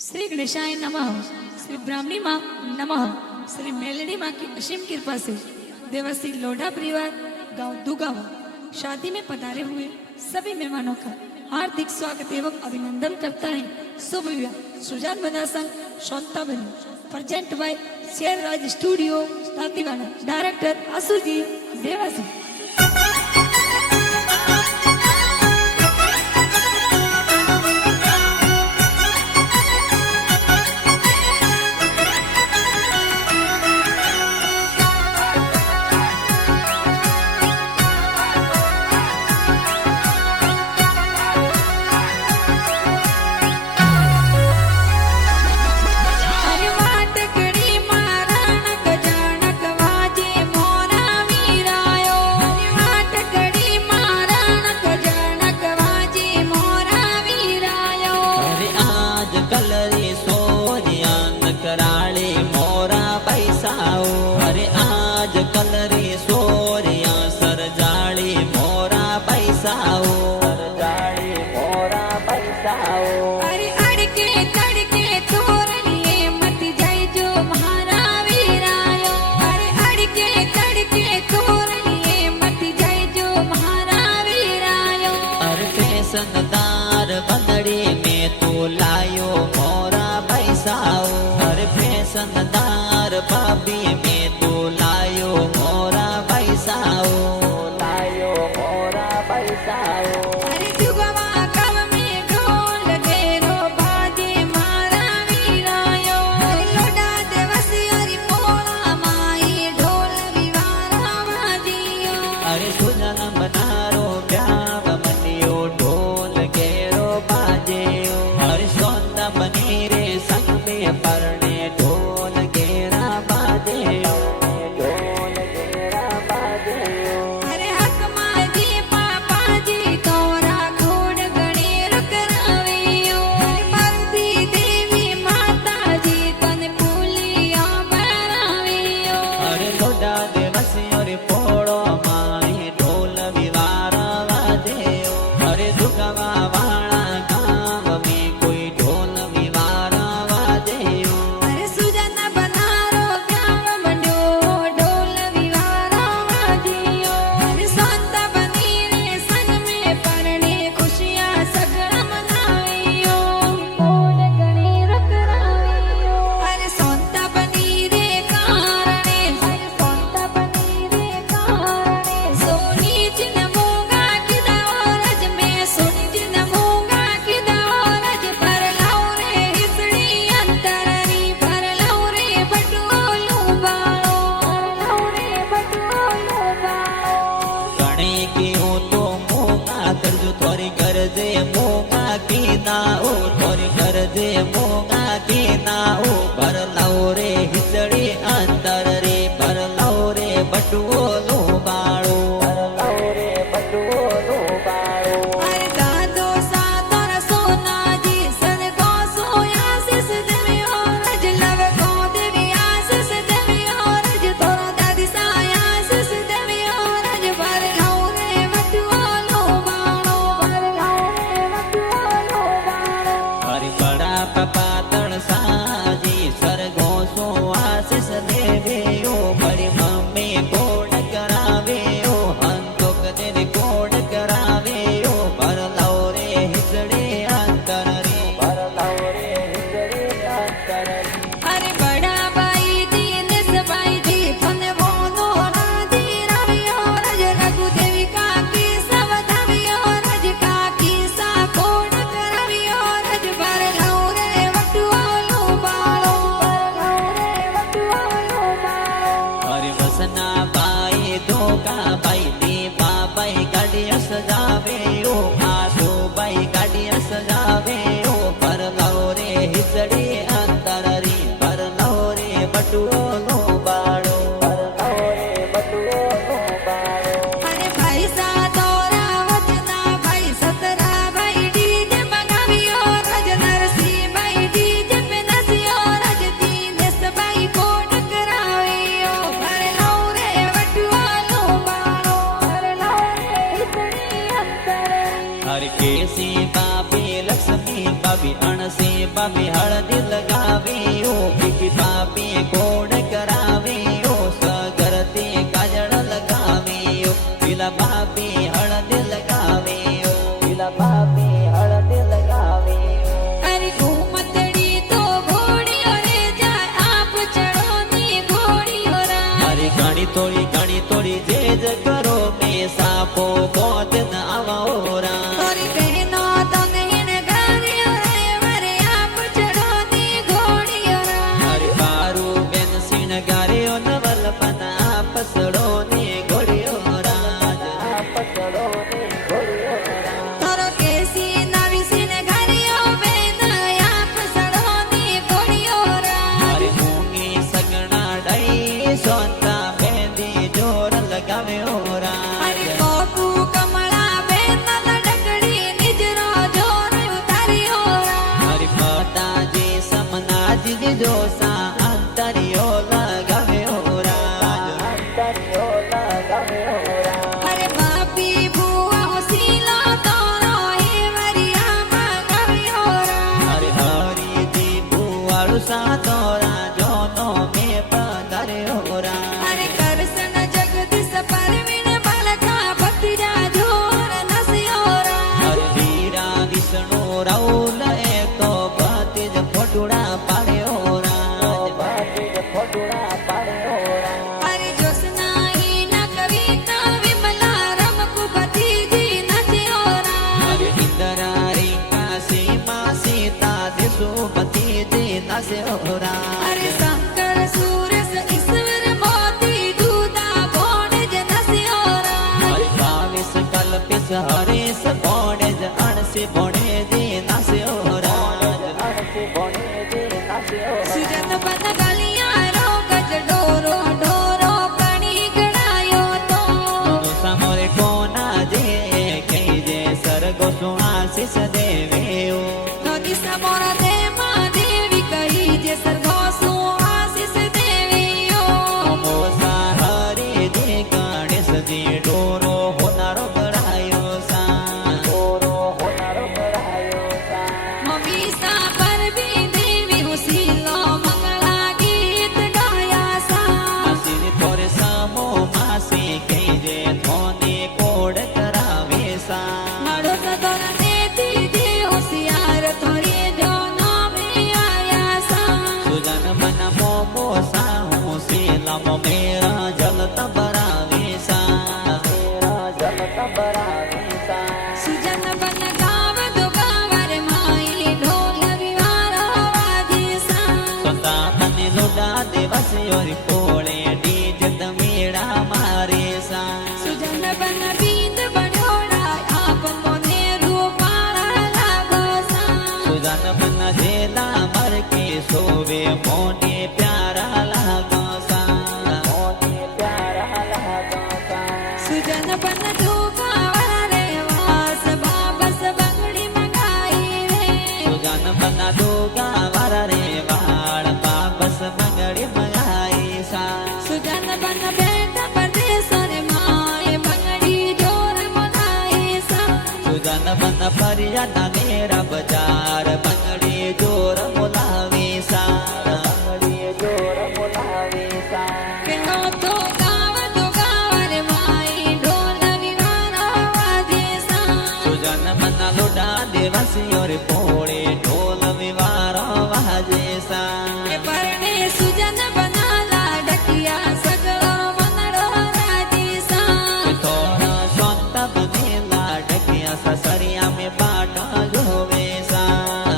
श्री गणेशाय नमः। श्री ब्राह्मणी माँ नमः। श्री मेलड़ी माँ की असीम कृपा से देवासी लोढ़ा परिवार गांव दुगावा शादी में पधारे हुए सभी मेहमानों का हार्दिक स्वागत एवं अभिनंदन करता है। शुभ विवाह सुजान बंदा संघ शोनता बनी प्रेजेंट बाय शेर राज स्टूडियो तांतीवाड़ा। डायरेक्टर आसुजी देवासी। फैशनदार बंदड़ी में तू लायो मोरा पैसाओ। हर फैशनदार भाभी में तू लायो मोरा पैसाओ। लायो मोरा पैसाओ। मोगा की नाओ पर लौरे हिचड़ी अंदर रे पर लौरे बटुओ लो बाड़ो। लौरे बटुओ लो बाड़ो। अरे दादो सा तोरा सोना जी सन को सोया सिस देवी और रज लव को देवी आसिस देवी और रज तोरा दादी साया सिस देवी और रज पर लौरे बटुओ लो बाड़ो। पर लौरे बटुओ लो बाड़ो। अरे बड़ा पातळ साजी सर હળદી લગાવી ઓ ભીખી પાપી કોણ કરાવી ઓ સગરતી કાજળ લગાવી ઓ પીલા પાપી હળદી લગાવી ઓ પીલા પાપી હળદી લગાવી અરે ઘૂમતડી તો ઘોડીઓ રે જાય આપ ચડોની ઘોડીઓ રા અરે ઘણી તોડી જે જ કરો મેં સાપો પોત ન આવા ઓરા તારી બહેનો તને હિણ ગારીઓ રે વરે આપ ચડોની ઘોડીઓ રા અરે પારું બેન સિણ ગાર્યો નવલ પના પસડો ને ઘોડીઓ રાજ પસડો ને ઘોડીઓ રાજ તારો કેસી નવી સિન ગારીઓ બેન આપ ચડોની ઘોડીઓ રા અરે મૂંગી સગણા ડઈ સોંતા બેંદી જોર લગાવે ઓરા અરે કોકુ કમળા બેન લડકડી નિજરો જોર ઉતાર્યો રા અરે માતાજી સમનાજી જોસા અંતરિયો લગાવે ઓરા અંતરિયો લગાવે ઓરા અરે બાપી ભુવા હોસીલો તોરો હે વરિયામાં ગવ્યો રા અરે હરિજી ભુવાળું સાતોરા જોનો મે પધારે ઓરા અરે કરશન જગદીશ પરવીણ બાલકા ભત્રીજા જોર નસ્યો રા અરે વીરા વિષ્ણુ રાઉલ એ તો ભતીજ ફોટુડા પાડે ઓરા ભતીજ ફોટુડા પાડે ઓરા અરે જોસના ઈના કવિતા વિમલા રમકુ ભત્રીજી નસ્યો રા અરે ઇન્દરા રીંકા સીમા સીતા દેશો ભતીજી નાસે ઓરા અરે શંકર સુરેશ ઈશ્વર મોતી દૂધા ભોણ જ નસ્યો રા હરે ભાવેશ કલ્પેશ હરેશ ભોણેજ અણસી ભોણેજી નાસે ઓરા અણસી ભોણેજી નાસે ઓરા સુજત બન ગલિયારો ગજ ડોરો ડોરો પ્રાણી ગણાયો તો સમોરે કોના જે કઈ જે સરગો સુઆશીષ દેવેઓ નદી સમોર દેમાં દેવી કહી જે સરગો શું આશીષ દેવીઓ મોસા હરે જે ગણેશજી ડોરો હોનારો કરાયો સા ડોરો હોનારો કરાયો સા મમીસા પરબી દેવી હુસીલો મંગળા ગીત ગાયા સા આશીર થોરે સામો માસી કઈ જે ધોને કોડ કરાવે સા નડો સદોર દેતી દે હોશિયાર થોરી જો નામે આયા સા સુજન મન મોમો સાહુ શીલમ મેરા જલત બરાવે સા મેરા જલત બરાવે સા સુજન બન ગાવ દો ગાવર માઈ ઢોલ વિવારો વાજી સા સોતા તને લોડા દિવસ યોરી પોળે ડીજ તમેડા મારે સા સુજન બન બીંદ બડોડા આપ મોને રૂપાળા લાગો સા સુજન મન જેલા મર કે સોવે મોને પ્યારા લાગો સા મોને પ્યારા લાગો સા સુજન બન ધોકાવર રે વાસ બાબસ બંગડી મંગાઈ રે સુજન મન દોગા વર રે વાળ પાપસ મંગળી મગાઈ સા સુજન બન બેટ પરદેશ રે માએ બંગડી જોર મનાઈ સા સુજન મન ફરિયાદ મેરા બજાર બંગડી જોર બોલાવે સા બંગડી જોર બોલાવે સા કે નો તો ગાવર માઈ ઢોલ વિવારો વાજે સા સુજન મન લોડા દેવસિયો રે પોળે ઢોલ વિવારો વાજે સા કે પરણે સુજન બનાલા ડકિયા સગળો મનડો રાજી સા થોડા શાંત બનેલા ડકિયા સસરિયા મે પાટા જોવે સા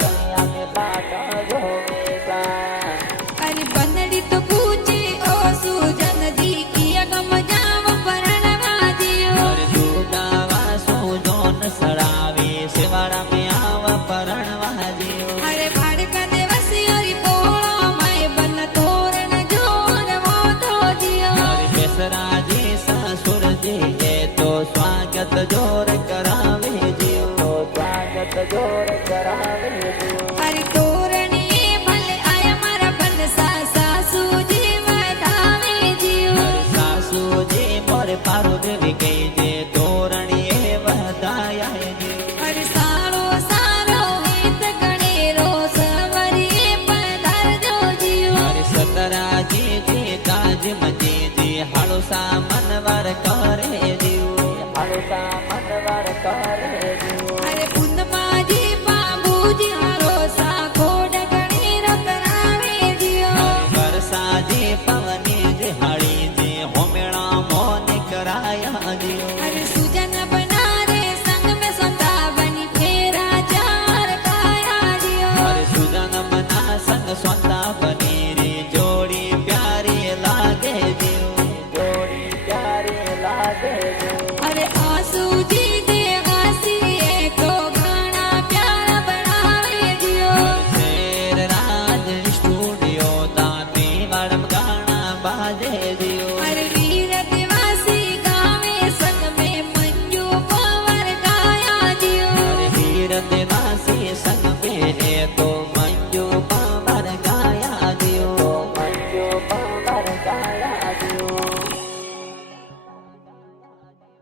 સસરિયા મે પાટા જોવે સા અરે બંદડી તો પૂછે ઓ સુજન જી કિયા ગમ જાવ પરણ વાજીઓ હર દુર્ગા વાસો જોન સડાવે સેવાડા મે આવા પરણ વાજ્યો અરે ભાડકા દેવસિયો રી પોળો માય બન તોરણ જોર મોતો જીઓ હર બેસરાજી સસુરજી એ તો સ્વાગત જોર કરાવે જીવ સ્વાગત જોર કરાવે જીવ અરે તોરણીએ ભલે આયા મારા બન સાસુજી વધાવે જીઓ હર સાસુજી મોર પારો દેવી કઈ જે તોરણીએ વધાયા જીવ અરે સાળો સારો હિત ગણેરો સવરીએ હળસા મનવાર કરે જીવ હળસા મનવાર કરે જીવ અરે પુનમાજી બાબુજી હરોસા ખોડ ગણી રતનાવે જીઓ વરસાજી પવની જે હળી જે હોમેણા મોન કરાયા જીવ અરે સુજન બનારે સંગ में संता बनी फेरा चार काया जियो અરે સુજન મના સંગ સ્વતા બની રે જોડી પ્યારી લાગે જીવ જોડી પ્યારી લાગે જીવ અરે આંસू जी दे हंसी को गाना प्यारा बनावे जियो શેર રાજ સ્ટુડિયો દાંતી વાળમ ગાણા બાજે જીવ अरे वीर दिवासी गावे संग में मंजू पवर गाया जियो અરે વીર દેવાસી સંગ પેરે તો મંજુ પાવર ગાયા જીવ મંજુ પાવર ગાયા